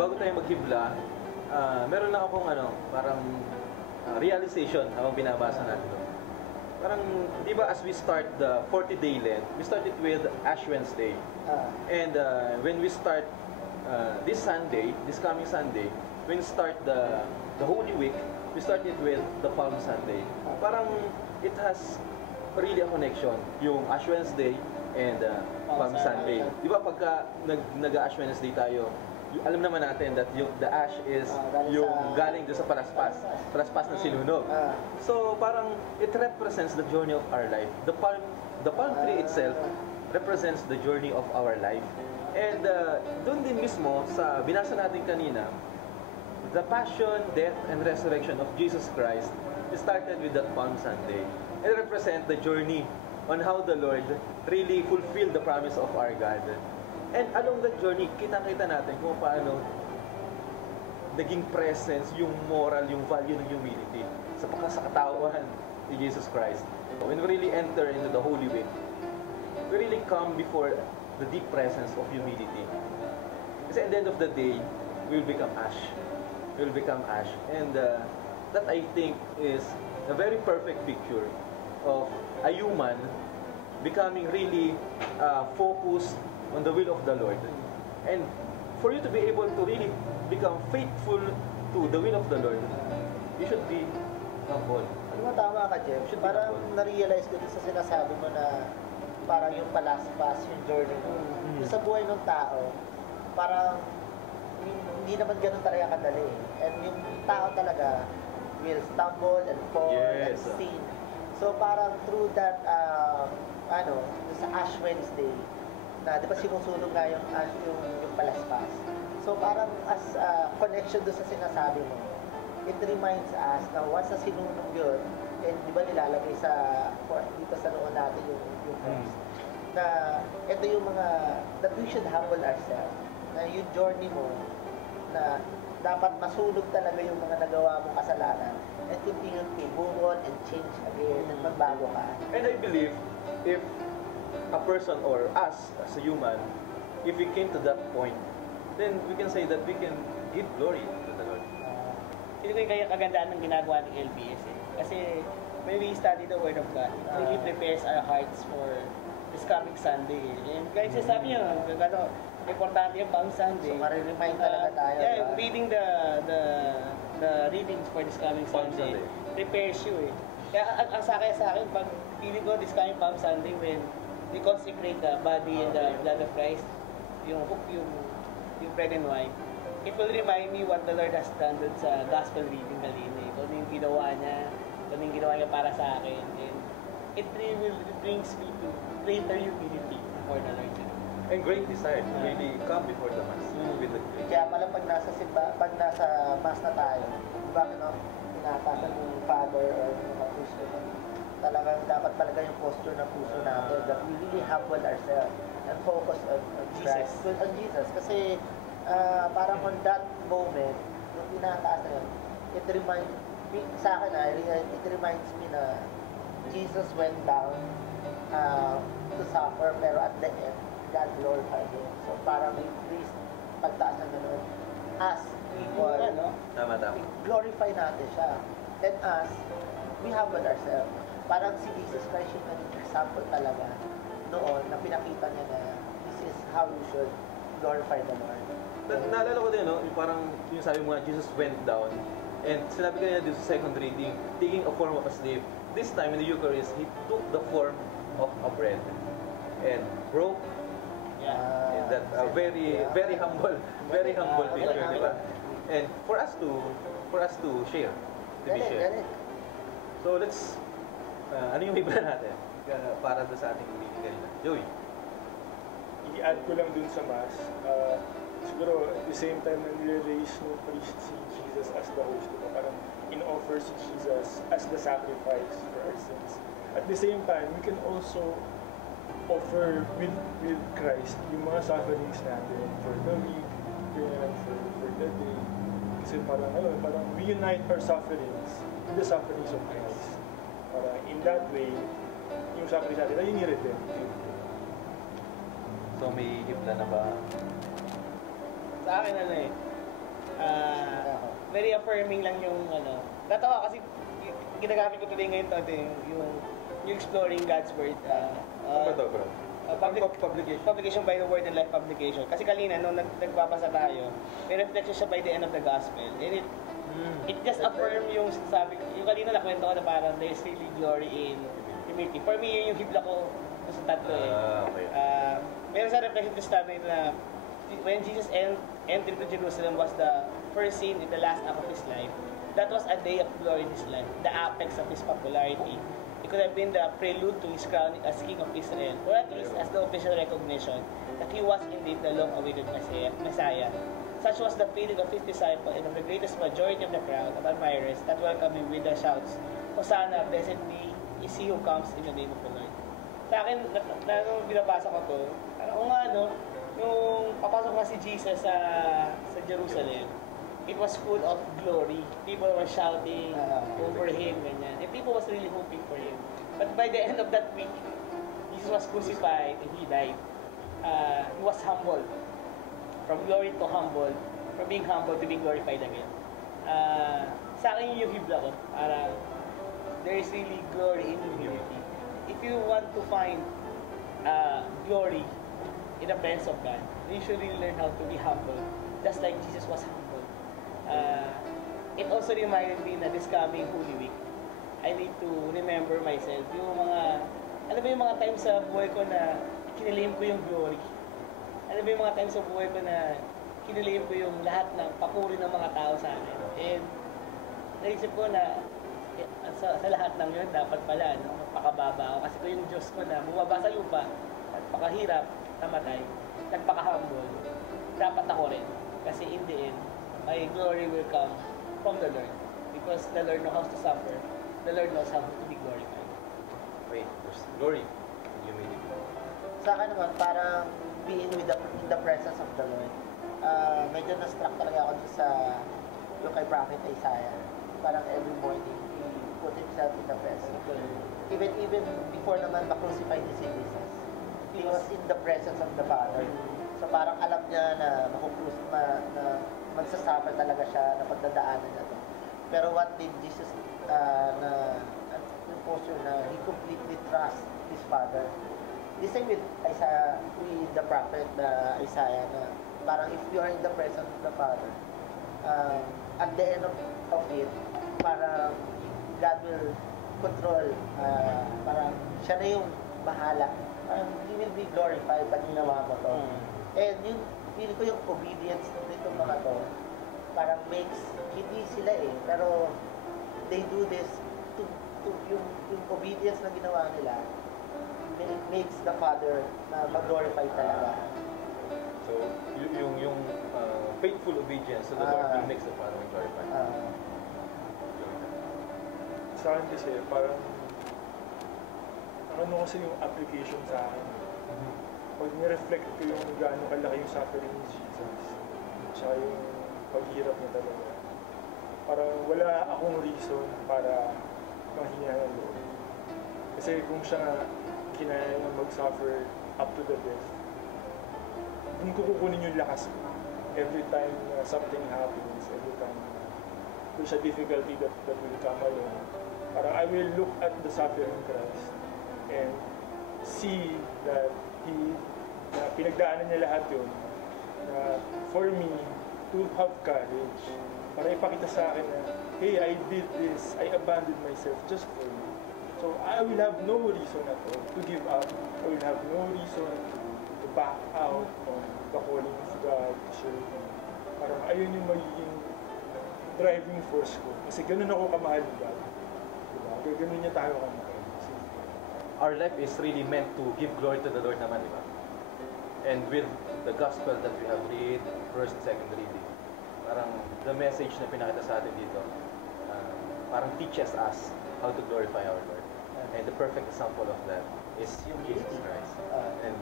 bago tayo maghibla, meron lang akong parang realization habang binabasa natin ito. Parang, di ba as we start the 40-day Lent, we started with Ash Wednesday. And when we start this Sunday, this coming Sunday, when we start the Holy Week, we started with the Palm Sunday. Parang it has really a connection, yung Ash Wednesday and Palm Sunday. Di ba pagka nag-Ash Wednesday tayo, alam naman natin that the ash is yung galing doon sa palaspas na sinunog. So parang it represents the journey of our life. The palm tree itself represents the journey of our life. And doon din mismo sa binasa natin kanina, the passion, death, and resurrection of Jesus Christ started with that Palm Sunday. It represents the journey on how the Lord really fulfilled the promise of our God. And along that journey, kita-kita natin kung paano naging presence yung moral, yung value ng humility sa pagkasakatawan ni Jesus Christ. When we really enter into the Holy Week, we really come before the deep presence of humility. Kasi at the end of the day, we will become ash. We will become ash. And that I think is a very perfect picture of a human becoming really focused on the will of the Lord. And for you to be able to really become faithful to the will of the Lord, you should be humble. Ano mo, tama ka, Jeff? Parang na-realize ko din sa sinasabi mo na parang yung palaspas, yung journey mo. Yung sa buhay ng tao, parang hindi naman ganun talaga kadali. And yung tao talaga will stumble and fall and sin. So parang through that, sa Ash Wednesday, na di ba sinusunog nga yung palaspas. So parang as connection doon sa sinasabi mo, it reminds us na once na sinunog yun, and di ba nilalagay dito sa noon natin yung cross, na ito yung mga, that we should humble ourselves, na yung journey mo, na dapat masunog talaga yung mga nagawa mong kasalanan, and continue to move on and change again, and magbago ka. And I believe, if a person or us as a human, if we came to that point, then we can say that we can give glory to the Lord. Hindi ko yung kagandaan ng ginagawa ng LBS eh. Kasi when we study the Word of God, it really prepares our hearts for this coming Sunday. And kahit sasabi niyo, importante yung Palm Sunday. So marinig talaga tayo. Yeah, reading the readings for this coming Sunday prepares you eh. Kaya ang sa akin, pag feeling ko this coming Palm Sunday when we consecrate the body and the blood of Christ, yung bread and wine, it will remind me what the Lord has done dun sa gospel reading kanina. Kung yung ginawa niya para sa akin. And it really brings me to greater humility before the Lord. And great desire to really come before the Mass with the great. Kaya pala pag nasa Mass na tayo, bakit pinatasan ng Father or mga puso, talagang dapat talaga yung posture ng puso natin, that we really humble ourselves and focus on Christ, on Jesus. Kasi parang on that moment, yung pinataas na yun, it reminds me na Jesus went down to suffer, pero at the end, God glorified him. So parang yung priest, pagtaas na gano'n, us, people, Tama. glorify natin siya. And us, we humble ourselves. Parang si Jesus Christ yung example talaga noon na pinakita niya na this is how you should glorify the Lord. Naalala ko din, yung parang yung sabi mo nga, Jesus went down. And sinabi ka niya dito sa second reading, taking a form of a slave. This time in the Eucharist, he took the form of a bread and broke. And that very humble picture, di ba? And for us to share, to be shared. So let's ano yung iba natin para sa ating meeting kanina? Joey? I-add ko lang dun sa Mass, siguro at the same time na nire-raise no priest si Jesus as the host, parang in-offer si Jesus as the sacrifice for our sins. At the same time, we can also offer with Christ yung mga sufferings natin for the week, for the day. Kasi parang we unite our sufferings with the sufferings of Christ. In that way, yung sufferings natin ay yung redemptive. So may himla na ba? Sa akin Very affirming lang yung ano. Natawa kasi ginagamit ko today ngayon to yung exploring God's Word. Ano ba ito, bro? Publication by the Word and Life publication. Kasi kanina, nung nagbabasa tayo, may reflection siya by the end of the gospel. And it just affirm yung sabi, yung kanina nakwento ko na parang there's really glory in humility. For me, yun yung hibla ko sa tatlo eh. Okay. Meron sa reflection to sabi na when Jesus entered to Jerusalem was the first scene in the last act of his life. That was a day of glory in his life, the apex of his popularity. It could have been the prelude to his crowning as King of Israel, or at least as the official recognition that he was indeed the long-awaited Messiah. Such was the feeling of his disciples and of the greatest majority of the crowd of admirers that welcomed him with the shouts, Hosanna, blessed be is he who comes in the name of the Lord. Sa akin, nung binabasa ko to, parang nga no, nung papasok na si Jesus sa Jerusalem, it was full of glory. People were shouting over him, ganyan. And people was really hoping for him. But by the end of that week, Jesus was crucified and he died. He was humbled. From glory to humble. From being humble to being glorified again. Sa akin yung hibla ko. Parang there is really glory in humility. If you want to find glory in the presence of God, you should really learn how to be humble. Just like Jesus was humble. It also reminded me na this coming Holy Week, I need to remember myself. Yung mga, alam mo yung mga times sa buhay ko na kinilim ko yung glory. Alam mo yung mga times sa buhay ko na kinilim ko yung lahat ng papuri ng mga tao sa akin. And naisip ko na sa lahat ng yun, dapat pala, no, magpakababa ako. Kasi ko yung Diyos ko na bumaba sa lupa, nagpakahirap, namatay, nagpaka-humble, dapat ako rin. Kasi in the end, my glory will come from the Lord. Because the Lord knows how to suffer. The Lord knows how to be glorified. Wait, there's glory in humility. Sa akin naman, parang being in the presence of the Lord. Medyo na-struck talaga ako sa yung kay Prophet Isaiah. Parang every morning, he put himself in the presence. Even before naman ma-crucify ni si Jesus, he was in the presence of the Father. So parang alam niya na magsasuffer talaga siya na pagdadaanan niya to. Pero what did Jesus yung posture na he completely trust his Father. The same with Isaiah, with the prophet Isaiah na parang if you are in the presence of the Father, at the end of it, parang God will control, parang siya na yung bahala. Parang he will be glorified pag ginawa mo to. And yung feeling ko yung obedience nitong mga to, parang makes, hindi sila pero they do this to yung obedience na ginawa nila, makes the Father na mag-glorify talaga. So, yung faithful obedience to the Lord will makes the Father glorify. Sa akin kasi, parang ano kasi yung application sa akin. Pag nireflect ko yung gaano kalaki yung suffering ni Jesus, tsaka yung paghirap niya talaga, parang wala akong reason para mahinga ng loob. Kasi kung siya nga kinaya niyang mag-suffer up to the death, hindi ko kukunin yung lakas ko. Every time something happens, every time there's a difficulty that will come along, parang I will look at the suffering Christ and see that na pinagdaanan niya lahat yun, na for me to have courage, para ipakita sa akin na, hey, I did this, I abandoned myself just for you. So I will have no reason at all to give up. I will have no reason to back out on the calling of God to serve Him. Parang ayun yung magiging driving force ko. Kasi ganun ako kamahal ni God. Diba? Ganun niya tayo kamahal. Our life is really meant to give glory to the Lord naman, di ba? And with the gospel that we have read, first, second reading, parang the message na pinakita sa atin dito, parang teaches us how to glorify our Lord. And the perfect example of that is Jesus Christ. And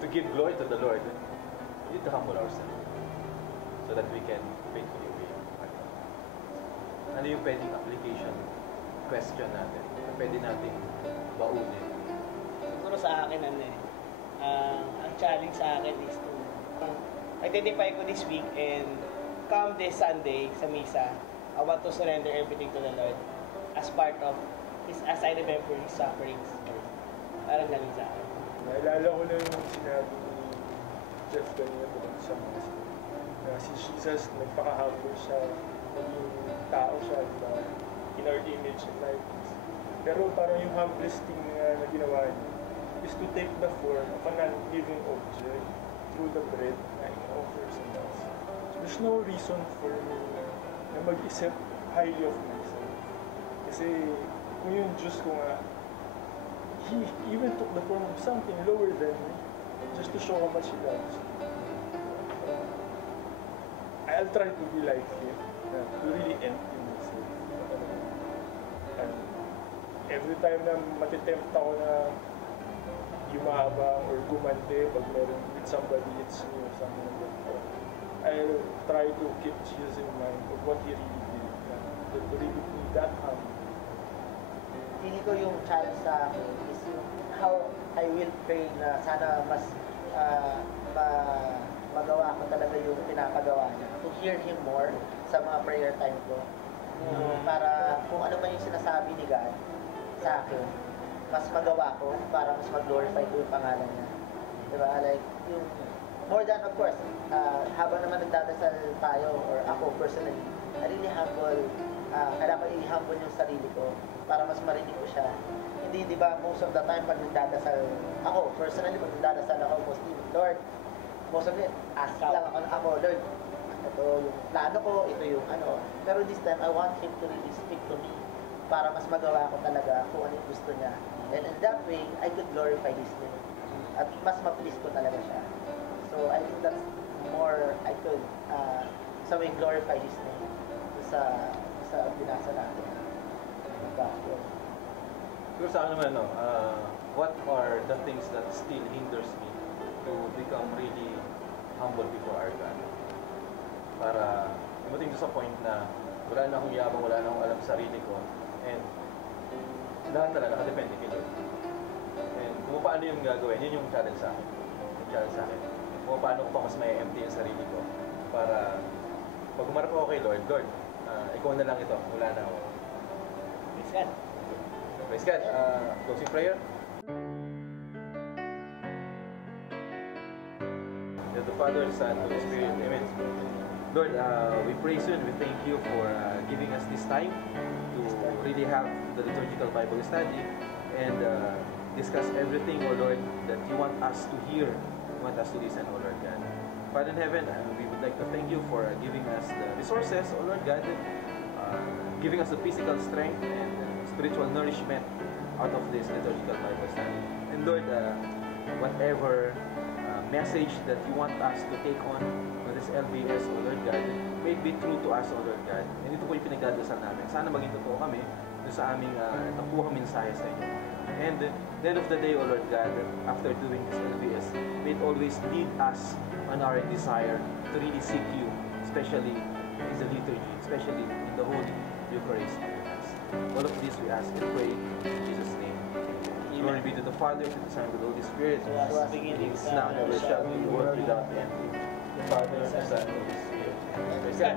to give glory to the Lord, we need to humble ourselves so that we can faithfully obey Him. Ano yung pwedeng application question natin na pwede nating baunin? Siguro sa akin, ang challenge sa akin is to identify ko this week and come this Sunday sa Misa, I want to surrender everything to the Lord as part of as I remember His sufferings. Parang ganun sa akin. Naalala ko na yung sinabi ni Jeff kanina doon sa Mas. Na si Jesus, nagpaka-humble siya, naging tao siya, diba? In our image and likeness. Pero parang yung humblest thing na ginawa niya is to take the form of a non-living object through the bread na in-offer sa Mass. So there's no reason for me na mag-isip highly of myself. Kasi kung yung Diyos ko nga, He even took the form of something lower than me just to show how much He loves me. I'll try to be like Him, to really empty myself. And every time na matitempt ako na yumabang or gumante pag meron with somebody it's me or something like that, I'll try to keep Jesus in mind of what He really did, to really be that humble. Feeling ko yung challenge sa akin is yung how I will pray na sana mas magawa ko talaga yung pinapagawa niya. To hear Him more sa mga prayer time ko. Para kung ano man yung sinasabi ni God sa akin, mas magawa ko para mas mag-glorify ko yung pangalan niya. Diba? Like, yung more than of course, habang naman nagdadasal tayo or ako personally, I really humble, kailangan ko i-humble yung sarili ko para mas marinig ko siya. Hindi, di ba, most of the time pag nagdadasal, ako, personally, pag nagdadasal ako, mostly, Lord, most of it, ask lang ako, Lord, ito yung plano ko, ito yung ano. Pero this time, I want Him to really speak to me para mas magawa ko talaga kung ano yung gusto niya. And in that way, I could glorify His name. At mas ma-please ko talaga siya. So, I think that's more, I could, sa way, glorify His name sa binasa natin. Gospel. Siguro sa akin naman, what are the things that still hinders me to become really humble before our God? Para dumating sa point na wala na akong yabang, wala na akong alam sa sarili ko, and lahat talaga nakadepende kay Lord. And kung paano yung gagawin, yun yung challenge sa akin. Yung challenge sa akin. Kung paano ko pa mas may empty yung sarili ko para pag umarap ako kay Lord, Lord, ikaw na lang ito, wala na ako. Praise God. Praise God. Closing prayer. The Father, Son, Holy Spirit. Amen. Lord, we praise you and we thank you for giving us this time to really have the liturgical Bible study and discuss everything, O Lord, that you want us to hear, you want us to listen, O Lord God. Father in heaven, we would like to thank you for giving us the resources, O Lord God, giving us the physical strength and spiritual nourishment out of this liturgical Bible study. And Lord, whatever message that you want us to take on this LBS, O Lord God, may it be true to us, O Lord God. And ito po yung pinagdadasal namin. Sana maging totoo kami sa aming nakuha mensahe sa inyo. And at the end of the day, O Lord God, after doing this LBS, may it always lead us on our desire to really seek you, especially in the liturgy, especially in the Holy Eucharist. All of this we ask and pray in Jesus' name. Glory be to the Father, to the Son, and to the Holy Spirit. Was beginning, Now and ever shall be, world without end. The Father, the Son, and the Holy Spirit. Praise God.